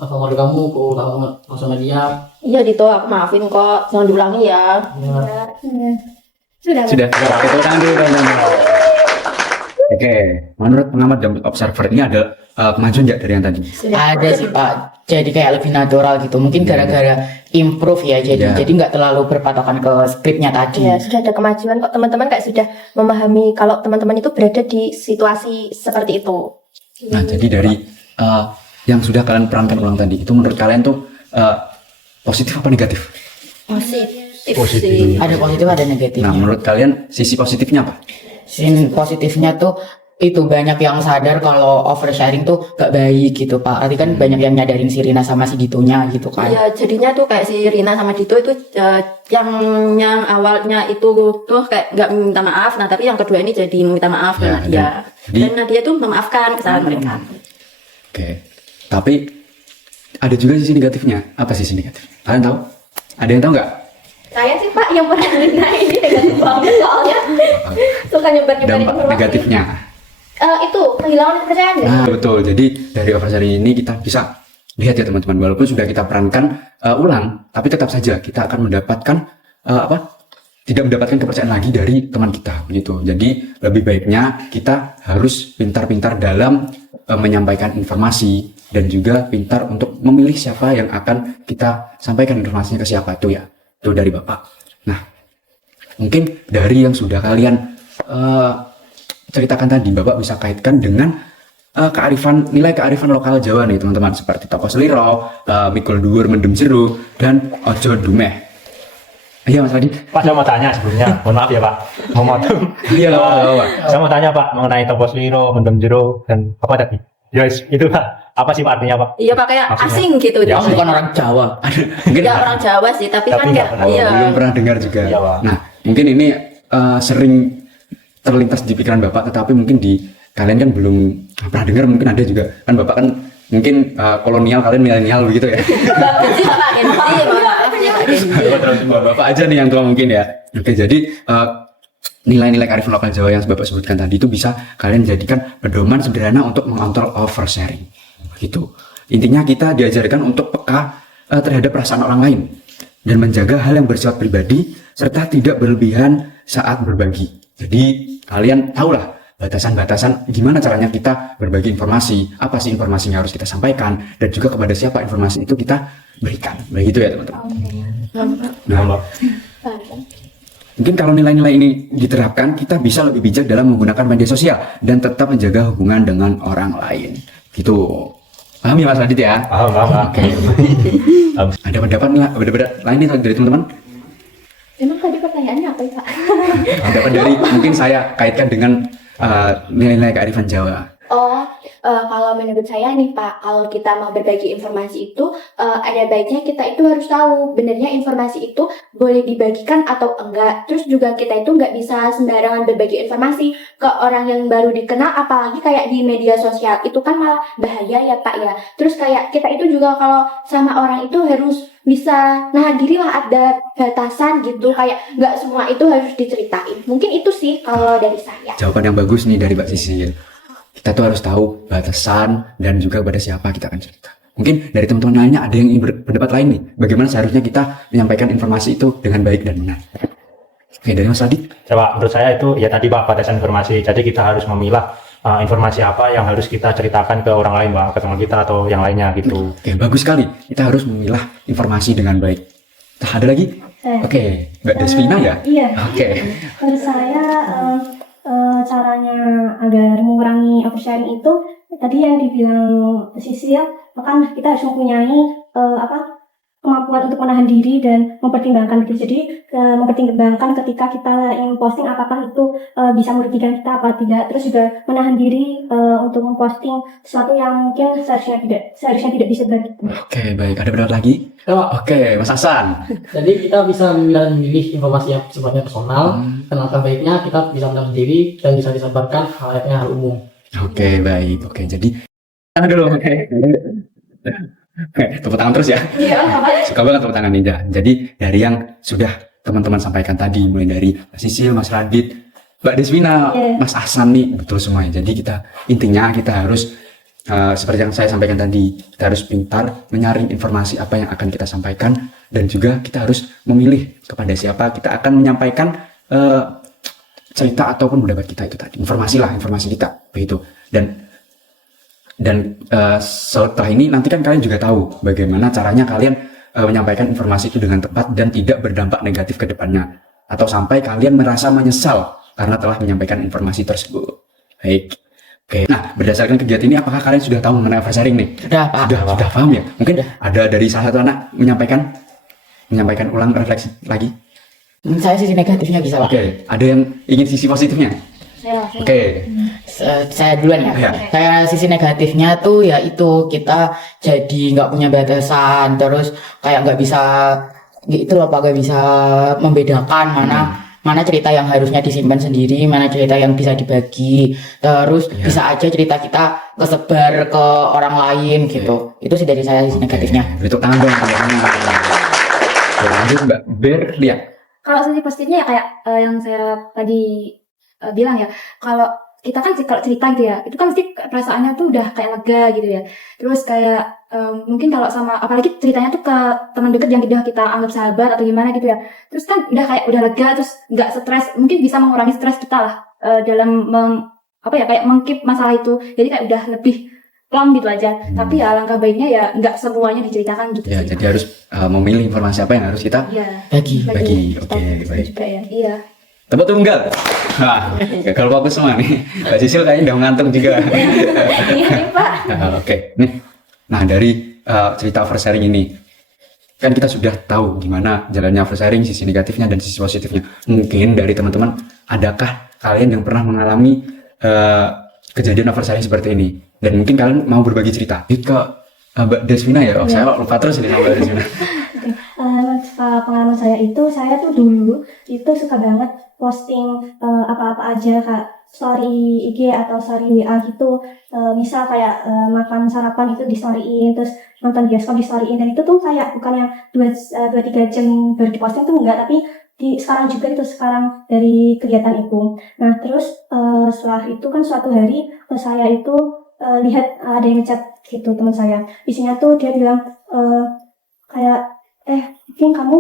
keluarga kamu, aku sama dia. Iya Dito, aku maafin kok. Jangan diulangi ya. Sudah. Sudah. Oke, tepuk tangan dulu teman-teman. Oke, menurut pengamat dan observer ini ada kemajuan nggak dari yang tadi? Ada sih Pak. Jadi kayak lebih natural gitu. Mungkin gara-gara improve ya. Jadi nggak terlalu berpatokan ke skripnya tadi. Ya, sudah ada kemajuan kok teman-teman kayak sudah memahami kalau teman-teman itu berada di situasi seperti itu. Nah, jadi dari yang sudah kalian perankan ulang tadi, itu menurut kalian tuh positif apa negatif? Positif Positif. sih. Ada positif ada negatif. Nah, menurut kalian sisi positifnya apa? sisi positifnya tuh itu banyak yang sadar kalau oversharing tuh gak baik gitu Pak. Nanti kan banyak yang nyadarin si Rina sama si Ditonya gitu kan. Iya, jadinya tuh kayak si Rina sama Dito itu yang awalnya itu tuh kayak nggak minta maaf, nah tapi yang kedua ini jadi minta maaf ke Ya, Nadia. jadi- Dan Nadia tuh memaafkan kesalahan mereka. Oke. Tapi ada juga sisi negatifnya. Apa sisi negatif? Kalian tahu? Ada yang tahu nggak? Saya sih Pak yang pernah Rina ini negatif banget soalnya suka nyebar-nyebarin Dampak informasi. negatifnya. Itu kehilangan kepercayaan deh. Nah, betul. Jadi dari oversharing ini kita bisa lihat ya teman-teman, walaupun sudah kita perankan ulang, tapi tetap saja kita akan mendapatkan tidak mendapatkan kepercayaan lagi dari teman kita begitu. Jadi lebih baiknya kita harus pintar-pintar dalam menyampaikan informasi dan juga pintar untuk memilih siapa yang akan kita sampaikan informasinya ke siapa itu ya. Itu dari Bapak. Nah, mungkin dari yang sudah kalian ceritakan tadi, Bapak bisa kaitkan dengan nilai kearifan lokal Jawa nih teman-teman, seperti toko seliro, mikul dhuwur mendem jero, dan ojo dumeh. Iya Mas Radit. Pak, saya mau tanya sebelumnya, mohon maaf ya Pak, mau motong. Iya Pak. Saya mau tanya Pak mengenai toko seliro, mendem jero, dan apa tadi? Yes, itu Pak. Apa sih Pak artinya Pak? Iya Pak, kayak Maksudnya? asing gitu. Ya, Kamu bukan orang Jawa. Mungkin Ya orang Jawa sih, tapi kan Tapi nggak kayak pernah. iya. belum pernah dengar juga. Iya, Pak. Nah, mungkin ini sering terlintas di pikiran Bapak, tetapi mungkin di kalian kan belum pernah dengar, mungkin ada juga. Kan Bapak kan mungkin kolonial, kalian milenial begitu ya. Gensi Bapak, Gensi, mohon maaf ya Pak Gensi. Terus Bapak aja nih yang tua mungkin ya. Oke, jadi nilai-nilai kearifan lokal Jawa yang Bapak sebutkan tadi itu bisa kalian jadikan pedoman sederhana untuk mengontrol oversharing. Begitu. Intinya kita diajarkan untuk peka terhadap perasaan orang lain dan menjaga hal yang bersifat pribadi serta tidak berlebihan saat berbagi. Jadi kalian tahulah batasan-batasan gimana caranya kita berbagi informasi, apa sih informasi yang harus kita sampaikan, dan juga kepada siapa informasi itu kita berikan. Begitu ya teman-teman. Nah, mungkin kalau nilai-nilai ini diterapkan, kita bisa lebih bijak dalam menggunakan media sosial dan tetap menjaga hubungan dengan orang lain. Gitu. Paham ya Mas Radit ya? Paham. Oke. Ada pendapat lain nih dari teman-teman? Emang tadi pertanyaannya apa ya Pak? Pendapat dari mungkin saya kaitkan dengan nilai-nilai kearifan Jawa. Kalau menurut saya nih Pak, kalau kita mau berbagi informasi itu ada baiknya kita itu harus tahu benernya informasi itu boleh dibagikan atau enggak. Terus juga kita itu nggak bisa sembarangan berbagi informasi ke orang yang baru dikenal, apalagi kayak di media sosial itu kan malah bahaya ya Pak ya. Terus kayak kita itu juga kalau sama orang itu harus bisa nahan diri lah, ada batasan gitu, kayak nggak semua itu harus diceritain. Mungkin itu sih kalau dari saya. Jawaban yang bagus nih dari Mbak Sisil. Kita tuh harus tahu batasan dan juga pada siapa kita akan cerita. Mungkin dari teman-teman lainnya ada yang ingin berpendapat lain nih. Bagaimana seharusnya kita menyampaikan informasi itu dengan baik dan benar. Oke, dari Mas Radit. Coba menurut saya itu ya tadi Pak, batasan informasi. Jadi kita harus memilah informasi apa yang harus kita ceritakan ke orang lain Pak, ke teman kita atau yang lainnya gitu. Oke, bagus sekali. Kita harus memilah informasi dengan baik. Nah, ada lagi? Oke, Mbak Desvina ya? Iya. Oke. Menurut saya caranya agar mengurangi oversharing itu tadi yang dibilang Sisil, kan kita harus mempunyai kemampuan untuk menahan diri dan mempertimbangkan gitu. Jadi mempertimbangkan ketika kita ingin posting apakah itu bisa merugikan kita apa tidak. Terus juga menahan diri untuk memposting sesuatu yang mungkin seharusnya tidak disebar gitu. Oke, baik. Ada pendapat lagi? Oke, Mas Hasan. Jadi kita bisa memilih informasi yang sifatnya personal, dan alangkah baiknya kita bisa menahan diri dan bisa disebarkan layaknya hal umum. Oke, baik. Oke, jadi tangan dulu. Oke. Oke, tepuk tangan terus ya. Suka banget tepuk tangan Ninja. Jadi dari yang sudah teman-teman sampaikan tadi, mulai dari Mas Sisil, Mas Radit, Mbak Desvina, Mas Hasan nih, betul semuanya. Jadi intinya kita harus seperti yang saya sampaikan tadi, kita harus pintar menyaring informasi apa yang akan kita sampaikan, dan juga kita harus memilih kepada siapa kita akan menyampaikan cerita ataupun pendapat kita itu tadi. Informasi kita, begitu. Dan setelah ini nanti kan kalian juga tahu bagaimana caranya kalian menyampaikan informasi itu dengan tepat dan tidak berdampak negatif ke depannya, atau sampai kalian merasa menyesal karena telah menyampaikan informasi tersebut. Baik. Oke, nah berdasarkan kegiatan ini apakah kalian sudah tahu mengenai oversharing nih? Sudah Pak. Sudah paham ya? Mungkin ada dari salah satu anak menyampaikan ulang refleksi lagi. Saya sisi negatifnya bisa Pak. Oke, ada yang ingin sisi positifnya? Oke. Saya duluan ya. Iya. Kayak sisi negatifnya tuh ya itu kita jadi nggak punya batasan, terus kayak nggak bisa gitu loh Pak, nggak bisa membedakan mana cerita yang harusnya disimpan sendiri, mana cerita yang bisa dibagi, terus bisa aja cerita kita kesebar ke orang lain gitu. Itu sih dari saya sisi negatifnya. Untuk tangan dong, tangan. Lanjut Mbak Berlia. Kalau sisi positifnya ya kayak yang saya tadi bilang ya, kalau kita kan kalau cerita gitu ya, itu kan mesti perasaannya tuh udah kayak lega gitu ya. Terus kayak mungkin kalau sama apalagi ceritanya tuh ke teman dekat yang udah kita anggap sahabat atau gimana gitu ya. Terus kan udah kayak udah lega, terus nggak stres, mungkin bisa mengurangi stres kita lah dalam kayak mengkeep masalah itu. Jadi kayak udah lebih plong gitu aja. Tapi ya alangkah baiknya ya nggak semuanya diceritakan gitu Ya, sih. jadi harus memilih informasi apa yang harus kita Iya. bagi. Oke, baik. Juga ya. Iya. Tepuk tunggal. Nah, gagal fokus semua nih. Mbak Sisil kayaknya udah ngantuk juga. Iya nih Pak. Oke, nih. Nah, dari cerita oversharing ini, kan kita sudah tahu gimana jalannya oversharing, sisi negatifnya dan sisi positifnya. Mungkin dari teman-teman, adakah kalian yang pernah mengalami kejadian oversharing seperti ini? Dan mungkin kalian mau berbagi cerita. Yuk ke Mbak Deswina ya. Oh, saya lupa terus nih sama Mbak Deswina. Pengalaman saya itu, saya tuh dulu itu suka banget posting apa-apa aja, Kak, story IG atau story WA gitu. Misal kayak makan sarapan itu di storyin, terus nonton bioskop di storyin, dan itu tuh kayak bukan yang 2-3 jam baru diposting tuh enggak, tapi sekarang juga itu sekarang dari kegiatan itu. Nah terus setelah itu kan suatu hari saya itu lihat ada yang ngechat gitu teman saya. Isinya tuh dia bilang kayak mungkin kamu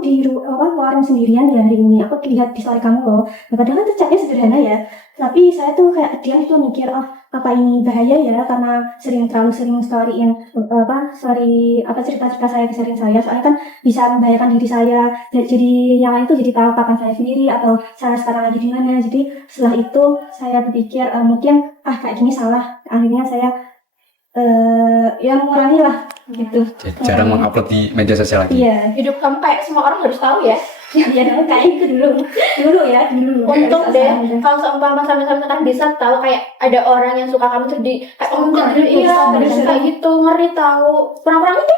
di warung sendirian ya hari ini, aku lihat di story kamu loh. Nah, padahal tuh chatnya sederhana ya, tapi saya tuh kayak diam itu mikir, apa ini bahaya ya, karena terlalu sering storyin cerita-cerita saya ke sharing saya, soalnya kan bisa membahayakan diri saya, jadi yang lain tuh jadi tahu kapan saya sendiri atau saya sekarang lagi di mana. Jadi setelah itu saya berpikir mungkin kayak gini salah, akhirnya saya ya mengurangi lah gitu. Jarang mengupload di media sosial lagi. Iya, Hidup kamu kayak semua orang harus tahu ya. ya dong, kayak itu dulu ya. Untung deh kalau seumpama sampai sekarang bisa tahu kayak ada orang yang suka kamu tuh di kayak kayak gitu, ngeri tahu. Kurang-kurang itu.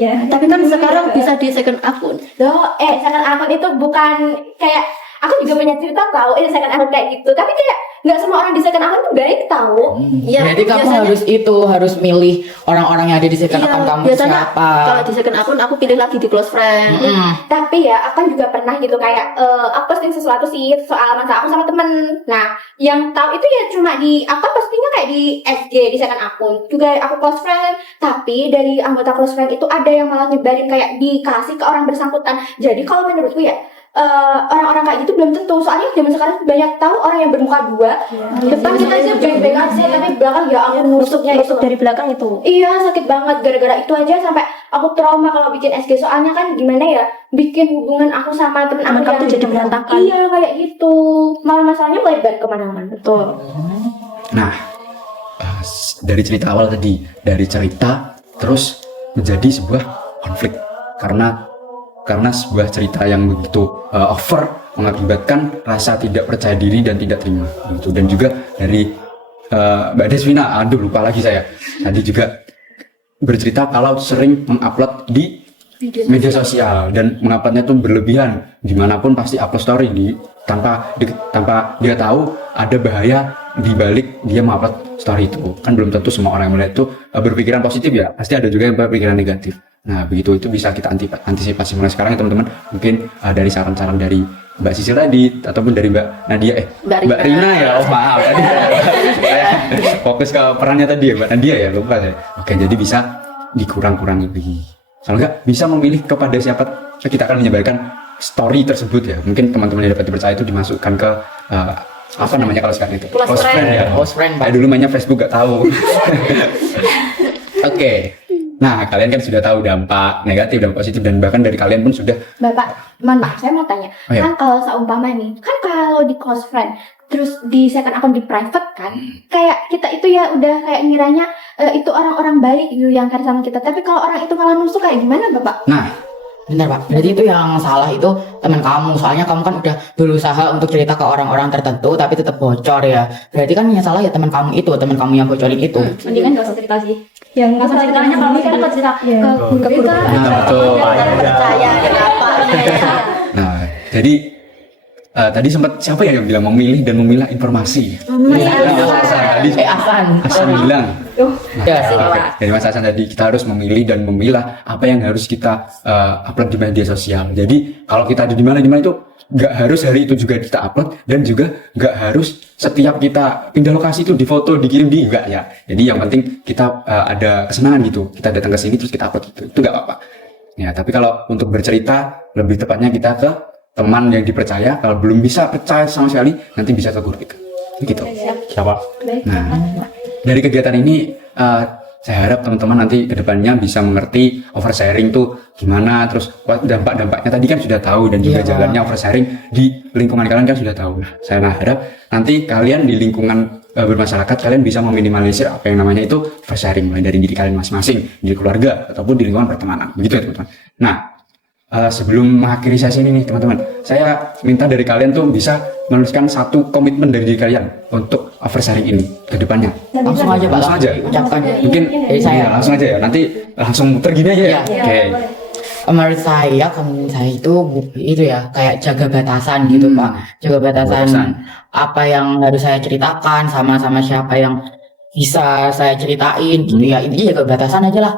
Iya. Tapi kan sekarang bisa di second akun. Second akun itu bukan kayak aku juga punya cerita tahu ini second akun kayak gitu, tapi kayak nggak semua orang di second akun tuh baik tahu. Iya, Jadi kamu harus milih orang-orang yang ada di second akun kamu biasanya siapa. kalau di second akun aku pilih lagi di close friend. Tapi ya aku juga pernah gitu kayak aku posting sesuatu sih soal masalah aku sama temen. Nah yang tahu itu ya cuma aku postingnya kayak di SG, di second akun juga aku close friend, tapi dari anggota close friend itu ada yang malah nyebarin kayak dikasih ke orang bersangkutan. Jadi kalau menurutku ya orang-orang kayak gitu belum tentu, soalnya zaman sekarang banyak tahu orang yang bermuka dua. Depan kita aja baik-baik aja, tapi belakang ya ampun nusuknya itu dari belakang itu. iya sakit banget. Gara-gara itu aja sampai aku trauma kalau bikin SG, soalnya kan gimana ya, bikin hubungan aku sama temen aku kamu yang jadi berantakan. iya kayak gitu, malah masalahnya melebar kemana-mana. Betul. Nah, dari cerita awal tadi, dari cerita terus menjadi sebuah konflik karena sebuah cerita yang begitu over mengakibatkan rasa tidak percaya diri dan tidak terima gitu. Dan juga dari Mbak Deswina, lupa lagi saya tadi juga bercerita kalau sering mengupload di media sosial dan menguploadnya tuh berlebihan, dimanapun pasti upload story tanpa dia tahu ada bahaya di balik dia mengupload story itu. Kan belum tentu semua orang yang melihat itu berpikiran positif ya, pasti ada juga yang berpikiran negatif. Nah begitu, itu bisa kita antisipasi mulai sekarang ya teman-teman. Mungkin dari saran-saran dari Mbak Sisil tadi ataupun dari Mbak Nadia Mbak Rina ya, maaf tadi saya fokus ke perannya tadi ya, Mbak Nadia ya, lupa saya. Oke, jadi bisa dikurang-kurangi lagi. Kalau enggak bisa memilih kepada siapa kita akan menyebarkan story tersebut ya. Mungkin teman-teman yang dapat dipercaya itu dimasukkan ke apa namanya kalau sekarang itu Close friend ya. Close friend, Pak. Kayak dulu mainnya Facebook gak tahu. Oke. Nah, kalian kan sudah tahu dampak negatif dan positif, dan bahkan dari kalian pun sudah. Bapak, mohon maaf, saya mau tanya. Oh, iya. Kan kalau seumpama nih, kan kalau di close friend, terus di second akun di private kan, kayak kita itu ya udah kayak ngiranya itu orang-orang baik gitu yang care sama kita. Tapi kalau orang itu malah nusuk kayak gimana, Bapak? Nah, Bentar Pak, berarti itu yang salah itu teman kamu. Soalnya kamu kan udah berusaha untuk cerita ke orang-orang tertentu tapi tetap bocor ya. Berarti kan yang salah ya teman kamu itu, teman kamu yang bocorin itu. Mendingan gak usah cerita sih. Yang gak usah ceritanya kalau kan kok cerita ke guru kita. Nah, betul. Percaya kenapa? Nah, jadi tadi sempat siapa ya yang bilang memilih dan memilah informasi? Tadi Hasan bilang. Ya, Oke. Dari Mas Hasan tadi kita harus memilih dan memilah apa yang harus kita upload di media sosial. Jadi kalau kita ada di mana itu nggak harus hari itu juga kita upload dan juga nggak harus setiap kita pindah lokasi itu difoto dikirim di enggak ya. Jadi yang penting kita ada kesenangan gitu. Kita datang ke sini terus kita upload itu nggak apa-apa. Ya, tapi kalau untuk bercerita lebih tepatnya kita ke teman yang dipercaya. Kalau belum bisa percaya sama sekali nanti bisa ke guru kita. Begitu. Siapa? Nah, dari kegiatan ini saya harap teman-teman nanti kedepannya bisa mengerti oversharing tuh gimana, terus dampak-dampaknya tadi kan sudah tahu dan juga jalannya oversharing di lingkungan kalian kan sudah tahu. Nah, saya harap nanti kalian di lingkungan bermasyarakat kalian bisa meminimalisir apa yang namanya itu oversharing mulai dari diri kalian masing-masing, di keluarga ataupun di lingkungan pertemanan. Begitu ya teman-teman. Nah, sebelum mengakhiri sesi ini nih teman-teman, saya minta dari kalian tuh bisa menuliskan satu komitmen dari diri kalian untuk oversharing ini ke depannya. langsung aja Pak. Langsung aja. Ucapkan. Mungkin Dari saya. iya, langsung aja ya. Nanti langsung muter gini aja ya. Iya. Oke. Menurut saya komitmen saya itu ya kayak jaga batasan gitu Pak. Jaga batasan apa yang harus saya ceritakan sama siapa yang bisa saya ceritain gitu ya. Intinya jaga batasan aja lah.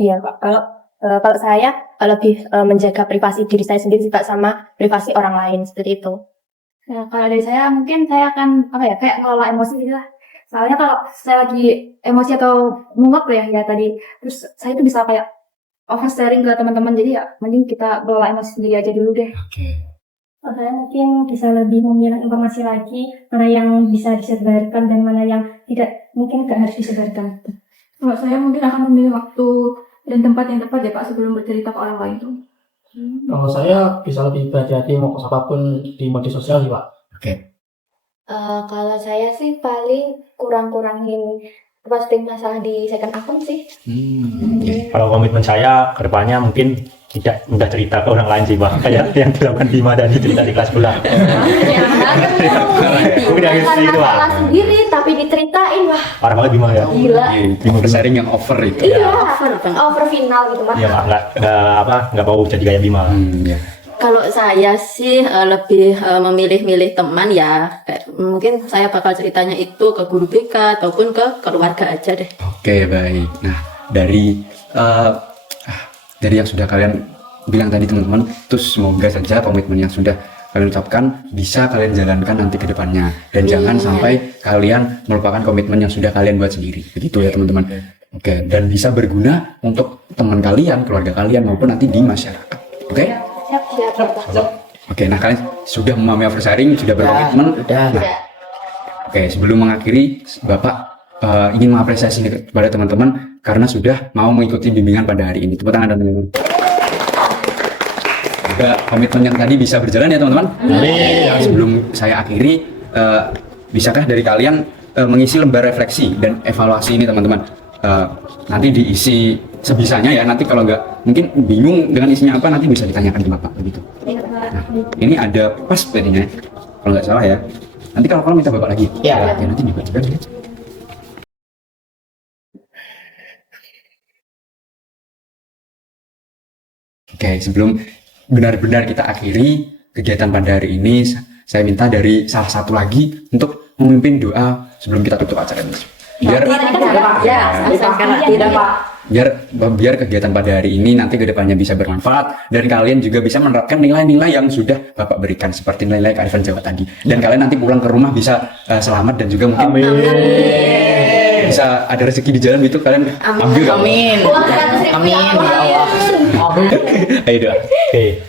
Iya Pak, kalau saya lebih menjaga privasi diri saya sendiri Pak sama privasi orang lain seperti itu. Ya, kalau dari saya mungkin saya akan kayak ngelola emosi gitu lah. Soalnya kalau saya lagi emosi atau mumet ya tadi, terus saya itu bisa kayak oversharing ke teman-teman. Jadi ya mending kita kelola emosi sendiri aja dulu deh. Oke. Kalau saya mungkin bisa lebih memilah informasi lagi, mana yang bisa disebarkan dan mana yang tidak mungkin nggak harus disebarkan. Kalau saya mungkin akan memilih waktu dan tempat yang tepat ya Pak sebelum bercerita ke orang lain tuh. Kalau saya bisa lebih berhati-hati mau post apapun di media sosial sih Pak. Oke. Kalau saya sih paling kurang-kurangin posting masalah di second account sih. Oke. Kalau komitmen saya kedepannya mungkin tidak mudah cerita ke orang lain sih Pak. Kayak yang dilakukan Bima dan cerita di kelas sebelah. Mungkin yang itu Pak. Masalah sendiri tapi diceritain wah Parah banget Bima ya. gila. Oversharing yang over itu. Iya, over final gitu Pak. Iya Pak, nggak mau jadi kayak Bima. Ya. Kalau saya sih lebih memilih-milih teman ya. Mungkin saya bakal ceritanya itu ke guru BK ataupun ke keluarga aja deh. Oke, baik. Nah, dari yang sudah kalian bilang tadi teman-teman, terus semoga saja komitmen yang sudah kalian ucapkan bisa kalian jalankan nanti ke depannya. Dan jangan sampai kalian melupakan komitmen yang sudah kalian buat sendiri. Begitu ya teman-teman. Oke, dan bisa berguna untuk teman kalian, keluarga kalian maupun nanti di masyarakat. Oke? Oke, nah kalian sudah memahami oversharing, sudah berkomitmen. Udah. Nah, oke, sebelum mengakhiri, Bapak ingin mengapresiasi kepada teman-teman karena sudah mau mengikuti bimbingan pada hari ini. Tepuk tangan teman-teman. Juga komitmen yang tadi bisa berjalan ya teman-teman. Sebelum saya akhiri, bisakah dari kalian mengisi lembar refleksi dan evaluasi ini teman-teman? Nanti diisi sebisanya ya. Nanti kalau nggak mungkin bingung dengan isinya apa nanti bisa ditanyakan ke Bapak begitu. Nah, ini ada pas sepertinya kalau nggak salah ya. Nanti kalau minta Bapak lagi. Ya. Ya nanti dibacakan ya. Oke, sebelum benar-benar kita akhiri kegiatan pada hari ini, saya minta dari salah satu lagi untuk memimpin doa sebelum kita tutup acara ini. Biar kegiatan pada hari ini nanti kedepannya bisa bermanfaat dan kalian juga bisa menerapkan nilai-nilai yang sudah Bapak berikan seperti nilai kearifan Jawa tadi. Dan kalian nanti pulang ke rumah bisa selamat dan juga mungkin bisa ada rezeki di jalan gitu kalian ambil. Amin. Amin ya Allah. Ayo doa. Oke,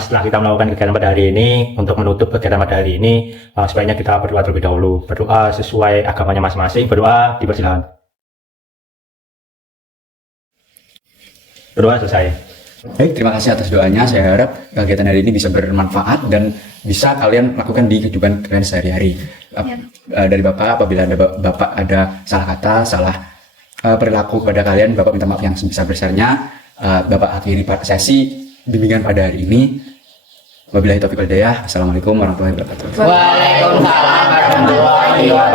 setelah kita melakukan kegiatan pada hari ini, untuk menutup kegiatan pada hari ini, sebaiknya kita berdoa terlebih dahulu. Berdoa sesuai agamanya masing-masing. Berdoa dipersilakan. Berdoa selesai. Baik, terima kasih atas doanya. Saya harap kegiatan hari ini bisa bermanfaat dan bisa kalian lakukan di kehidupan kalian sehari-hari. Dari Bapak, apabila ada Bapak ada salah kata, salah perilaku pada kalian, Bapak minta maaf yang sebesar-besarnya. Bapak akhiri sesi. bimbingan pada hari ini. Wabillahi taufiq wal hidayah. Assalamualaikum warahmatullahi wabarakatuh. Waalaikumsalam warahmatullahi wabarakatuh.